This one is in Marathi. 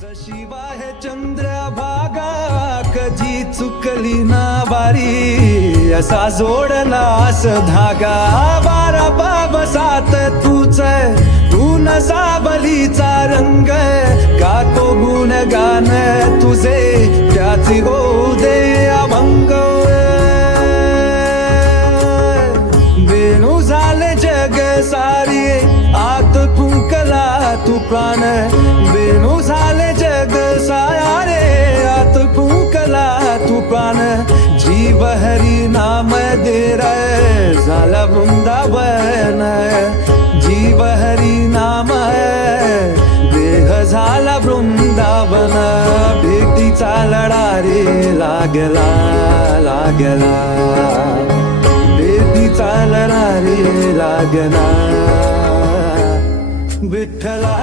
शिवाय चंद्रभागा कधी चुकली ना बारी असा जोडला अस धागा बारा बाबसात तूच तू न सावलीचा रंग का को गुण गान तुझे त्याची होऊ दे अभंग बेनू झाले जग सारी आत फुंकला तू प्राण बेनू झाले जग सारे आत फुंकला तू प्राण जीव हरी नाम दे रे झाला वृंदावन जीव हरी नाम देह झाला वृंदावन भेटीचा लढा रे लागला लागला भेटीचा लढा रे लागला विठ्ठला